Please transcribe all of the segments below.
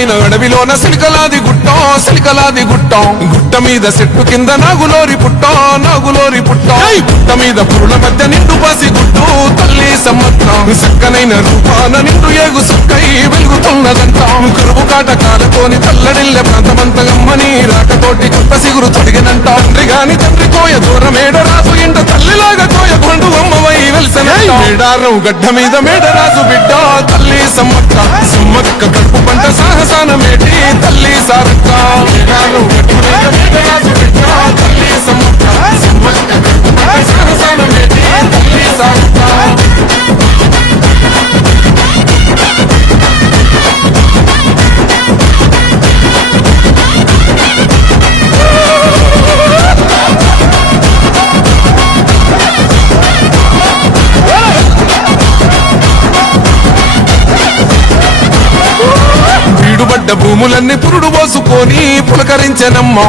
అందమైన అడవిలోన సిలికలాది గుట్టం గుట్ట మీద చెట్టు కింద నాగులోరి పుట్టం గుట్ట మీద పురుల మధ్య నిండు పాసి గుట్టు తల్లి సమ్మత్రం చక్కనైన రూపాన నిండు ఏగు సుక్కై వెలుగుతున్నదంటాం కరువు కాటకాలతోని తల్లడిల్లె ప్రాంతమంత గమ్మని రాకతోటి కొత్త సిగురు తొడిగినంట తండ్రి గాని తండ్రి కోయ దూరమేడ రాజు ఇంట తల్లిలాగా కోయ కొండు అమ్మవై వెలిసనంట మేడారం గడ్డ మీద మేడరాజు బిడ్డ తల్లి సమ్మక్క కడుపు పంట సాహసాన మేటి తల్లి సారక్క మేడారం గడ్డ మీద మేడరాజు బిడ్డ తల్లి సమ్మక్క కడుపు పంట సాహసాన మేటి తల్లి సారక్క భూములన్నీ పురుడు పోసుకొని పులకరించెనమ్మో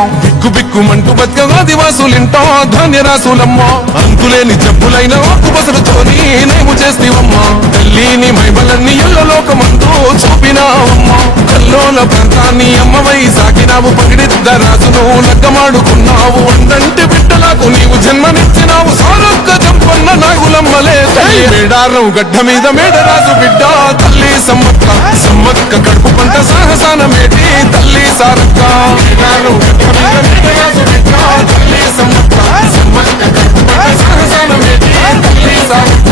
బిక్కు బతిక ఆదివాసులింటో ధాన్యరాసులమ్మో అంతులేని జబ్బులైన ఆకు బసలుతోని నేము చేస్తేవమ్మా తల్లిని మైమలన్నీ ఎల్లలోకమందు చూపినావమ్మా కల్లోల ప్రాంతాన్ని అమ్మవై సాగినావు పగిడిద్ద రాజును లగ్గమాడుకున్నావు అందంటి బిడ్డలకు నీవు జన్మనిచ్చినావు సారొక్క జంపన్న నాగులమ్మలే మేడారం గడ్డ మీద మేడరాజు బిడ్డ తల్లి సమ్మక్క కడుపు పంట సాహసాన మేటి తల్లి సారక్క మేడారం గడ్డ మీద మేడరాజు బిడ్డ తల్లి సమ్మక్క కడుపు పంట సాహసాన మేటి తల్లి సారక్క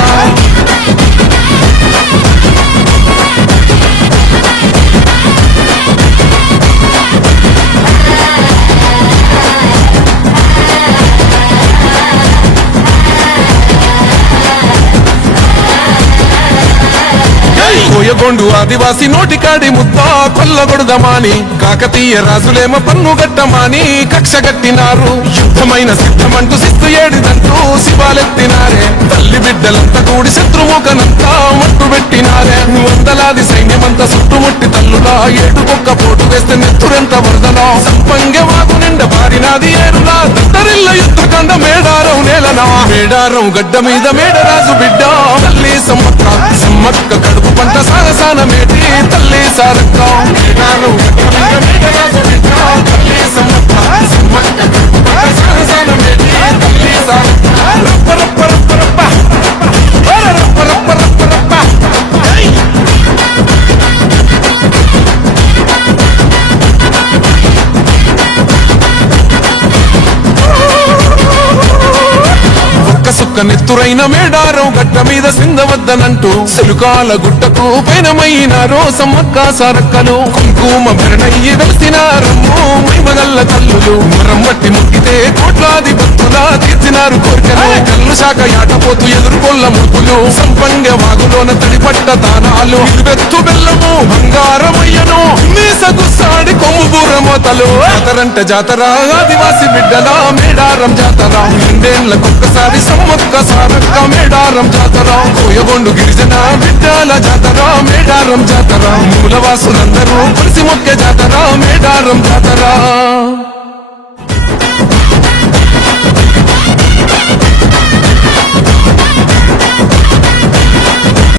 కోయగొండు ఆదివాసి నోటికాడి ముద్ద కొల్లగొడదమాని కాకతీయ రాజులేమ పన్ను గట్టమాని కక్ష గట్టినారు యుద్ధమైన సిద్ధమంటూ సిత్తు ఏడిదంటూ శివాలెత్తినారే తల్లి బిడ్డలంతా కూడి శత్రుముఖనంతా మట్టు పెట్టినారే వందలాది సైన్యమంతా చుట్టుముట్టి తల్లులా ఏడుకొక్క పోటు వేస్తే నెత్తురెంత వరదలా సంపంగె వాగు నిండ బారినాది ఏరులా దత్తరిల్ల యుద్ధకండ మేడారం నేలనా మేడారం గడ్డ మీద మేడరాజు బిడ్డ తల్లి సమ్మక్క కడుపు పంట సాహసాన మేటి తల్లి సారక్క మేడారం గడ్డ మీద మేడరాజు బిడ్డ తల్లి సమ్మక్క కడుపు పంట సాహసాన మేటి తల్లి సారక్క రప్ప రప్ప రప్ప రప్ప రప్ప రప్ప రప్ప రప్ప సుక్క నెత్తురైన మేడారం గడ్డ మీద సిందవద్దనంటూ సిలుకాల గుట్టకు పైనమైనారో సమ్మక్క సారక్కలు కుంకుమ భరణయ్యి వెలిసినారమ్ము మైమగల్ల తల్లులు మరమ్మట్టి ముక్కితే కోట్లాది భక్తులా తీర్చినారు కోరికలు కల్లు శాఖ యాటపోతూ ఎదుర్కొల్ల ముక్కులు సంపంగ వాగులోన తడిపట్ట దానాలు వెత్తు బెల్లము బంగారమయ్యను మీసగుసాడి కొమ్ము బూరమోతలు జాతర ఆదివాసి బిడ్డల మేడారం జాతర రెండేళ్లకొక్కసారి సమ్మక్క సారక్క మేడారం జాతర కోయగొండు గిరిజన బిడ్డల జాతర మేడారం జాతర మూలవాసులందరూ తులసి మొక్క జాతర మేడారం జాతర